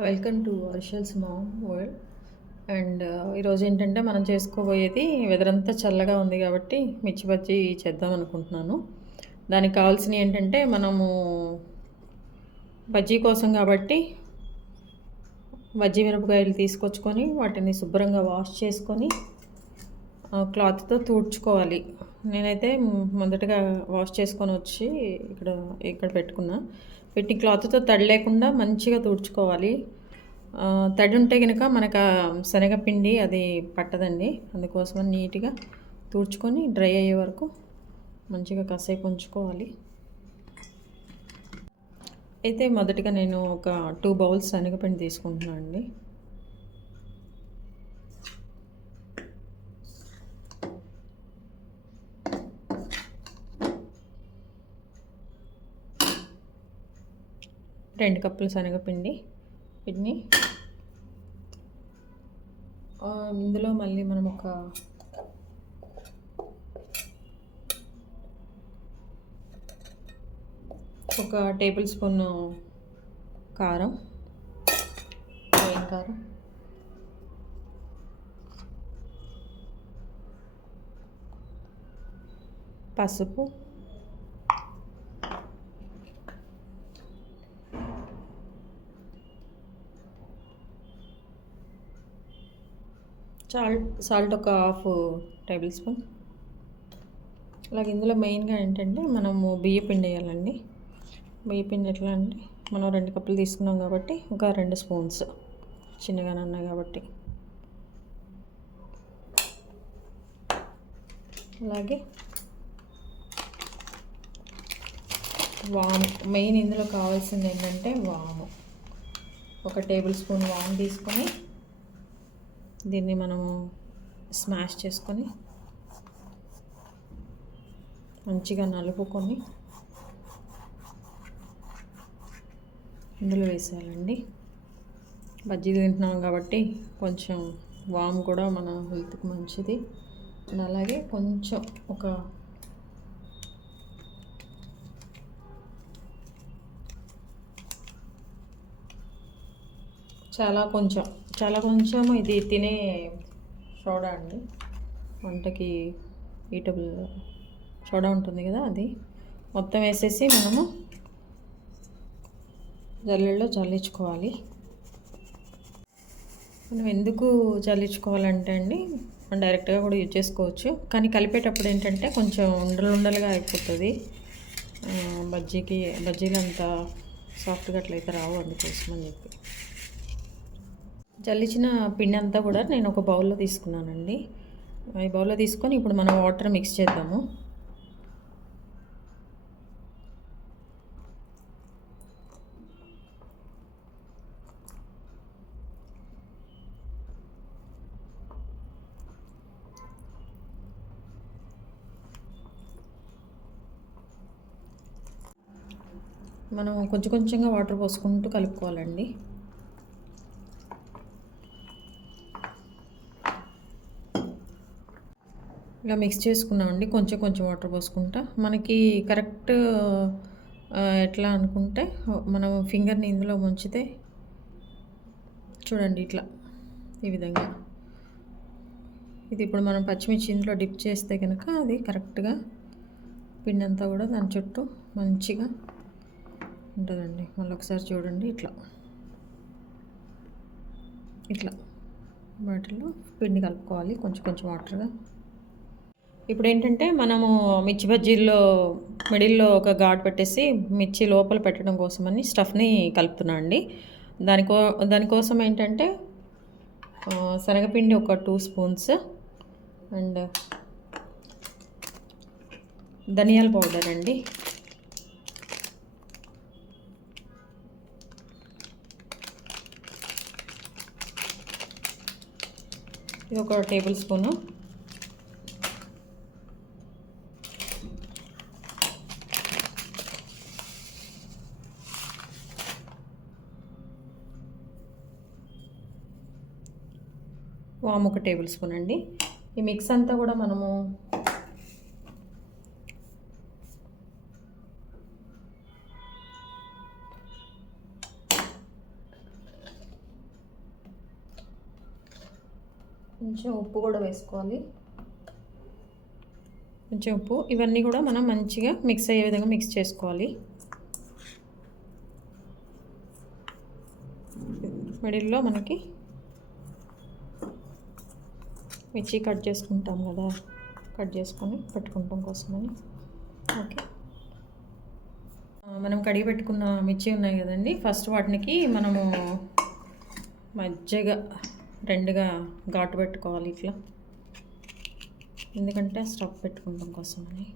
Welcome to వర్షల్స్ mom world. And ఈరోజు ఏంటంటే మనం చేసుకోబోయేది వెదర్ అంతా చల్లగా ఉంది కాబట్టి మిర్చి బజ్జీ చేద్దాం అనుకుంటున్నాను. దానికి కావాల్సినవి ఏంటంటే మనము బజ్జీ కోసం కాబట్టి బజ్జీ మిరపకాయలు తీసుకొచ్చుకొని వాటిని శుభ్రంగా వాష్ చేసుకొని క్లాత్తో తుడుచుకోవాలి. నేనైతే మొదటగా వాష్ చేసుకొని వచ్చి ఇక్కడ ఇక్కడ పెట్టుకున్నా. పెట్టి క్లాత్తో తడి లేకుండా మంచిగా తుడుచుకోవాలి. తడి ఉంటే కనుక మనకు శనగపిండి అది పట్టదండి. అందుకోసమని నీట్గా తుడుచుకొని డ్రై అయ్యే వరకు మంచిగా కాసేపు ఉంచుకోవాలి. అయితే మొదటిగా నేను ఒక 2 బౌల్స్ శనగపిండి తీసుకుంటున్నాను అండి. రెండు కప్పుల శనగపిండి. వీటిని ఇందులో మళ్ళీ మనం ఒక టేబుల్ స్పూన్ కారం, కారం, పసుపు, సాల్ట్ ఒక హాఫ్ టేబుల్ స్పూన్. అలాగే ఇందులో మెయిన్గా ఏంటంటే మనము బియ్యపిండి వేయాలండి. బియ్యపిండి ఎట్లా అంటే మనం 2 కప్పులు తీసుకున్నాం కాబట్టి ఒక 2 స్పూన్స్ చిన్నగానే ఉన్నాయి కాబట్టి. అలాగే వాము, మెయిన్ ఇందులో కావాల్సింది ఏంటంటే వాము. ఒక టేబుల్ స్పూన్ వాము తీసుకొని దీన్ని మనము స్మాష్ చేసుకొని మంచిగా నలుపుకొని ఇందులో వేసేయాలండి. బజ్జీ తింటున్నాం కాబట్టి కొంచెం వాము కూడా మన హెల్త్కి మంచిది. అండ్ అలాగే కొంచెం చాలా కొంచెం ఇది తినే సోడా అండి. వంటకి ఈటబుల్ సోడా ఉంటుంది కదా, అది మొత్తం వేసేసి మనము జల్లెడలో చల్లించుకోవాలి. మనం ఎందుకు చల్లించుకోవాలంటే అండి, మనం డైరెక్ట్గా కూడా యూజ్ చేసుకోవచ్చు. కానీ కలిపేటప్పుడు ఏంటంటే కొంచెం ఉండలుగా అయిపోతుంది. బజ్జీలు అంతా సాఫ్ట్గా అట్లయితే రావు, అందుకోసం అని చెప్పి. చల్లించిన పిండి అంతా కూడా నేను ఒక బౌల్లో తీసుకున్నానండి. ఈ బౌల్లో తీసుకొని ఇప్పుడు మనం వాటర్ మిక్స్ చేద్దాము. మనం కొంచెంగా వాటర్ పోసుకుంటూ కలుపుకోవాలండి. ఇలా మిక్స్ చేసుకున్నామండి. కొంచెం వాటర్ పోసుకుంటా మనకి కరెక్ట్ ఎట్లా అనుకుంటే మనం ఫింగర్ని ఇందులో ముంచితే చూడండి ఇట్లా, ఈ విధంగా. ఇది ఇప్పుడు మనం పచ్చిమిర్చి ఇందులో డిప్ చేస్తే కనుక అది కరెక్ట్గా పిండి అంతా కూడా దాని చుట్టూ మంచిగా ఉంటుందండి. మళ్ళీ ఒకసారి చూడండి, ఇట్లా వాటిలో పిండి కలుపుకోవాలి కొంచెం వాటర్గా. ఇప్పుడు ఏంటంటే మనము మిర్చి బజ్జీల్లో మిడిల్లో ఒక ఘాట్ పెట్టేసి మిర్చి లోపల పెట్టడం కోసమని స్టఫ్ని కలుపుతున్నా అండి. దానికోసం ఏంటంటే శనగపిండి ఒక 2 స్పూన్స్ అండ్ ధనియాల పౌడర్ అండి, ఇది ఒక టేబుల్ స్పూను. వాము ఒక టేబుల్ స్పూన్ అండి. ఈ మిక్స్ అంతా కూడా మనము కొంచెం ఉప్పు కూడా వేసుకోవాలి. కొంచెం ఉప్పు, ఇవన్నీ కూడా మనం మంచిగా మిక్స్ అయ్యే విధంగా మిక్స్ చేసుకోవాలి. మిడిల్లో మనకి మిర్చి కట్ చేసుకుంటాం కదా, కట్ చేసుకొని పెట్టుకుంటాం కోసమని. ఓకే, మనం కడిగి పెట్టుకున్న మిర్చి ఉన్నాయి కదండి, ఫస్ట్ వాటికి మనము మజ్జిగా రెండుగా ఘాటు పెట్టుకోవాలి ఇట్లా, ఎందుకంటే స్టఫ్ పెట్టుకుంటాం కోసమని.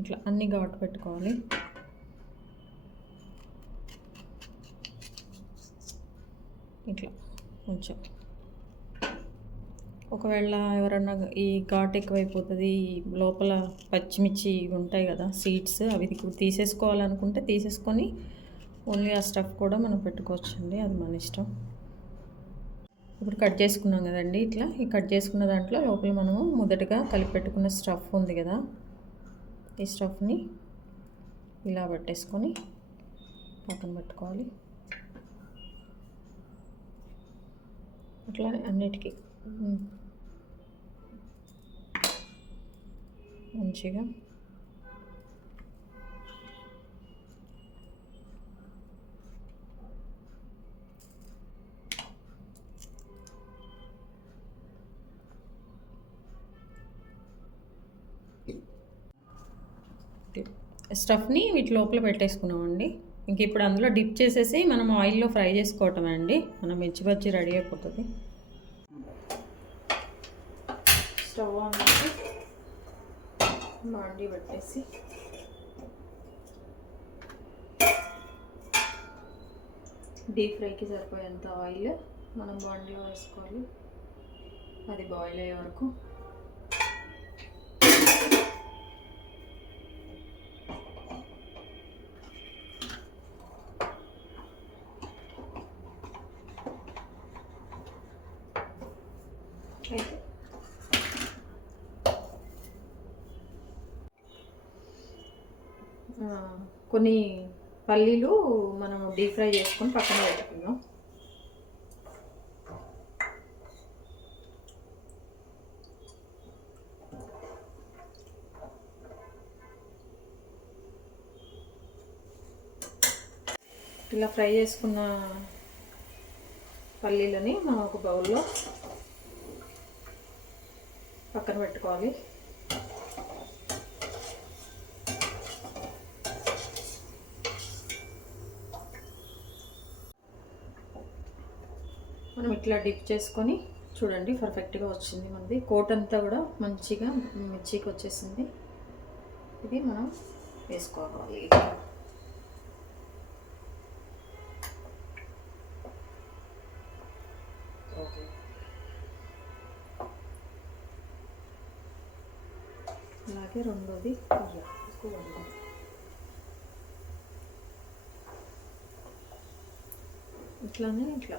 ఇట్లా అన్ని ఘాటు పెట్టుకోవాలి. ఇట్లా కొంచెం, ఒకవేళ ఎవరన్నా ఈ ఘాటు ఎక్కువైపోతుంది, లోపల పచ్చిమిర్చి ఉంటాయి కదా సీడ్స్, అవి తీసేసుకోవాలనుకుంటే తీసేసుకొని ఓన్లీ ఆ స్టఫ్ కూడా మనం పెట్టుకోవచ్చండి, అది మన ఇష్టం. ఇప్పుడు కట్ చేసుకున్నాం కదండి, ఇట్లా ఈ కట్ చేసుకున్న దాంట్లో లోపల మనము మొదటగా కలిపి పెట్టుకున్న స్టఫ్ ఉంది కదా, ఈ స్టఫ్ని ఇలా పెట్టేసుకొని పక్కన పెట్టుకోవాలి. అట్లానే అన్నిటికీ మంచిగా స్టఫ్ని వీటి లోపల పెట్టేసుకున్నామండి. ఇంక ఇప్పుడు అందులో డిప్ చేసేసి మనం ఆయిల్లో ఫ్రై చేసుకోవటమే అండి, మన మిర్చి బజ్జీ రెడీ అయిపోతుంది. స్టవ్ ఆన్ చేసి బాండీ పెట్టేసి డీప్ ఫ్రైకి సరిపోయేంత ఆయిల్ మనం బాండీలో వేసుకోవాలి, అది బాయిల్ అయ్యే వరకు. అయితే కొన్ని పల్లీలు మనం డీప్ ఫ్రై చేసుకొని పక్కన పెట్టుకుందాం. ఇలా ఫ్రై చేసుకున్న పల్లీలని మనం ఒక బౌల్లో పక్కన పెట్టుకోవాలి. మనం ఇట్లా డిప్ చేసుకొని చూడండి, పర్ఫెక్ట్గా వచ్చింది మనది. కోట్ అంతా కూడా మంచిగా మిర్చికి వచ్చేసింది. ఇది మనం వేసుకోవాలి. అలాగే రెండోది ఇట్లానే ఇట్లా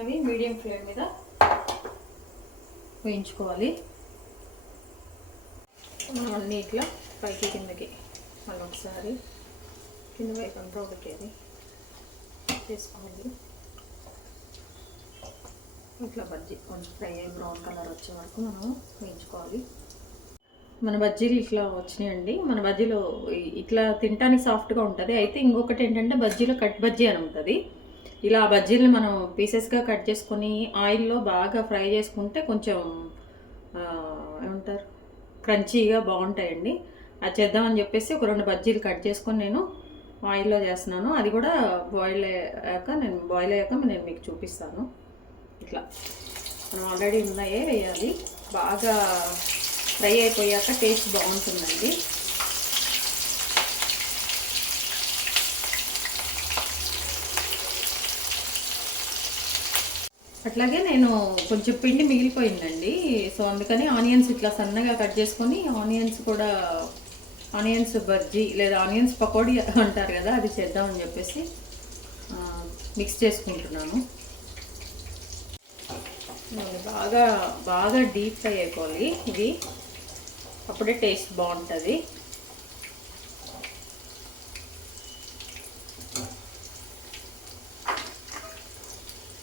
అవి మీడియం ఫ్లేమ్ మీద వేయించుకోవాలి. మనం అన్నీ ఇట్లా పైకి కిందకి మళ్ళీ ఒకసారి కింద వైపు అంతా ఒకటి చేసుకోవాలి. ఇట్లా బజ్జీ కొంచెం ఫ్రై అయ్యి బ్రౌన్ కలర్ వచ్చే వరకు మనం వేయించుకోవాలి. మన బజ్జీలు ఇట్లా వచ్చినాయండి. మన బజ్జీలో ఇట్లా తినడానికి సాఫ్ట్గా ఉంటుంది. అయితే ఇంకొకటి ఏంటంటే బజ్జీలో కట్ బజ్జీ అని ఉంటుంది. ఇలా బజ్జీలు మనం పీసెస్గా కట్ చేసుకొని ఆయిల్లో బాగా ఫ్రై చేసుకుంటే కొంచెం ఏమంటారు క్రంచీగా బాగుంటాయండి. అది చేద్దామని చెప్పేసి ఒక 2 బజ్జీలు కట్ చేసుకొని నేను ఆయిల్లో చేస్తున్నాను. అది కూడా బాయిల్ అయ్యాక నేను మీకు చూపిస్తాను. ఇట్లా మనం ఆల్రెడీ ఉన్నాయే వేయాలి. బాగా ఫ్రై అయిపోయాక టేస్ట్ బాగుంటుందండి. అట్లాగే నేను కొంచెం పిండి మిగిలిపోయిందండి. సో అందుకని ఆనియన్స్ ఇట్లా సన్నగా కట్ చేసుకొని ఆనియన్స్ బజ్జీ లేదా ఆనియన్స్ పకోడీ అంటారు కదా, అది చేద్దామని చెప్పేసి మిక్స్ చేసుకుంటున్నాను. బాగా బాగా డీప్ ఫ్రై అయిపోవాలి ఇది, అప్పుడే టేస్ట్ బాగుంటుంది.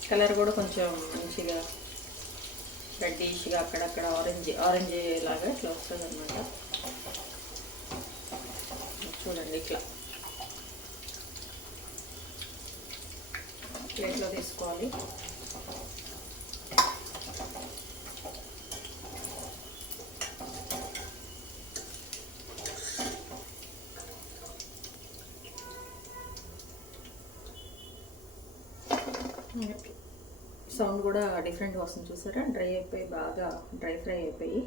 కలర్ కూడా కొంచెం మంచిగా రెడ్డిష్గా అక్కడక్కడ ఆరెంజ్ లాగా ఇట్లా వస్తుంది అన్నమాట. చూడండి ఇట్లా ప్లేట్లో తీసుకోవాలి. సౌండ్ కూడా డిఫరెంట్గా వస్తుంది చూసారా, డ్రై అయిపోయి బాగా డ్రై ఫ్రై అయిపోయి.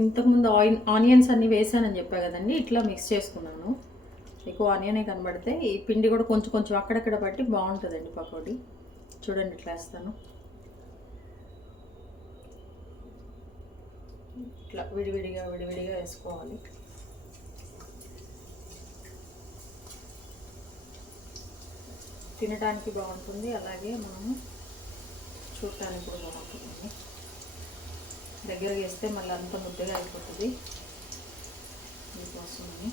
ఇంతకుముందు ఆనియన్స్ అన్నీ వేసానని చెప్పా కదండి, ఇట్లా మిక్స్ చేసుకున్నాను. ఎక్కువ ఆనియనే కనబడితే ఈ పిండి కూడా కొంచెం కొంచెం అక్కడక్కడ పట్టి బాగుంటుందండి పకోడీ. చూడండి ఇట్లా వేస్తాను, ఇట్లా విడివిడిగా వేసుకోవాలి. తినడానికి బాగుంటుంది, అలాగే మనము చూడటానికి కూడా బాగుంటుంది. దగ్గర వేస్తే మళ్ళీ అంత ముద్దగా అయిపోతుంది, దీనికోసమని.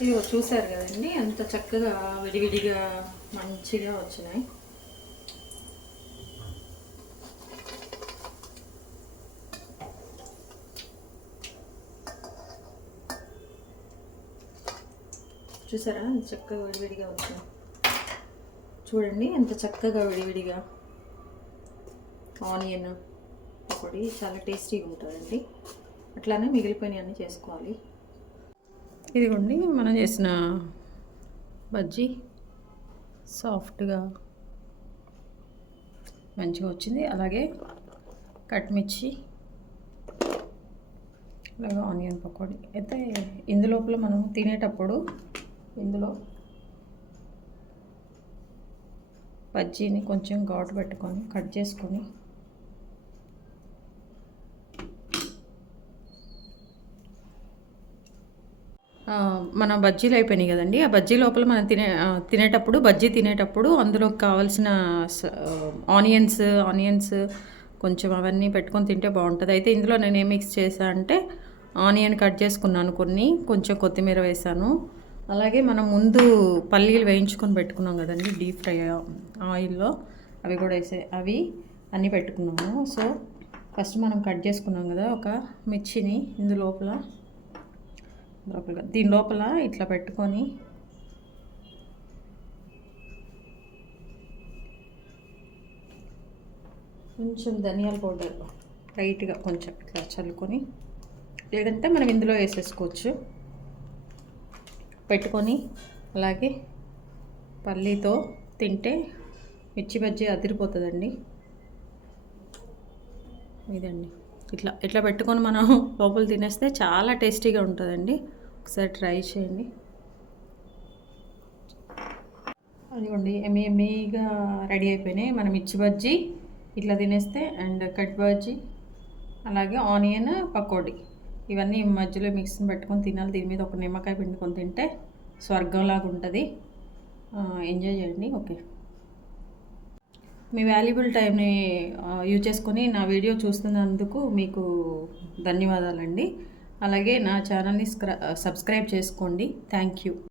ఇది చూసారు కదండి, ఎంత చక్కగా విడివిడిగా మంచిగా వచ్చినాయి. చూసారా ఎంత చక్కగా విడివిడిగా వచ్చినాయి. చూడండి ఎంత చక్కగా విడివిడిగా ఆనియన్ పకోడీ చాలా టేస్టీగా ఉంటుందండి. అట్లానే మిగిలిపోయినవన్నీ చేసుకోవాలి. ఇదిగోండి మనం చేసిన బజ్జీ సాఫ్ట్గా మంచిగా వచ్చింది. అలాగే కట్మిర్చి, అలాగే ఆనియన్ పకోడీ. అయితే ఇందులోపల మనం తినేటప్పుడు ఇందులో బజ్జీని కొంచెం ఘాటు పెట్టుకొని కట్ చేసుకొని మన బజ్జీలు అయిపోయినాయి కదండి, ఆ బజ్జీ లోపల మనం బజ్జీ తినేటప్పుడు అందులోకి కావాల్సిన ఆనియన్స్ కొంచెం అవన్నీ పెట్టుకొని తింటే బాగుంటుంది. అయితే ఇందులో నేను ఏం మిక్స్ చేశాను అంటే ఆనియన్ కట్ చేసుకున్నాను, కొంచెం కొత్తిమీర వేసాను. అలాగే మనం ముందు పల్లీలు వేయించుకొని పెట్టుకున్నాం కదండి డీప్ ఫ్రై ఆయిల్లో, అవి అన్నీ పెట్టుకున్నాము. సో ఫస్ట్ మనం కట్ చేసుకున్నాం కదా ఒక మిర్చిని దీని లోపల ఇట్లా పెట్టుకొని కొంచెం ధనియాల పౌడర్ లైట్గా కొంచెం ఇట్లా చల్లుకొని, లేదంటే మనం ఇందులో వేసేసుకోవచ్చు, పెట్టుకొని అలాగే పల్లీతో తింటే మిర్చి బజ్జీ అదిరిపోతుందండి. ఇదండి ఇట్లా పెట్టుకొని మనం లోపల తినేస్తే చాలా టేస్టీగా ఉంటుందండి. ఒకసారి ట్రై చేయండి. అదిగోండి ఎమ్మీగా రెడీ అయిపోయినాయి మన మిర్చి బజ్జీ. ఇట్లా తినేస్తే అండ్ కట్ బజ్జీ, అలాగే ఆనియన్ పకోడీ, ఇవన్నీ మధ్యలో మిక్స్ని పెట్టుకొని తినాలి. దీని మీద ఒక నిమ్మకాయ పిండుకొని తింటే స్వర్గంలాగా ఉంటుంది. ఎంజాయ్ చేయండి. ఓకే, మీ వాల్యుబుల్ టైంని యూజ్ చేసుకొని నా వీడియో చూస్తున్నందుకు మీకు ధన్యవాదాలండి. అలాగే నా ఛానల్ని సబ్స్క్రైబ్ చేసుకోండి. Thank you.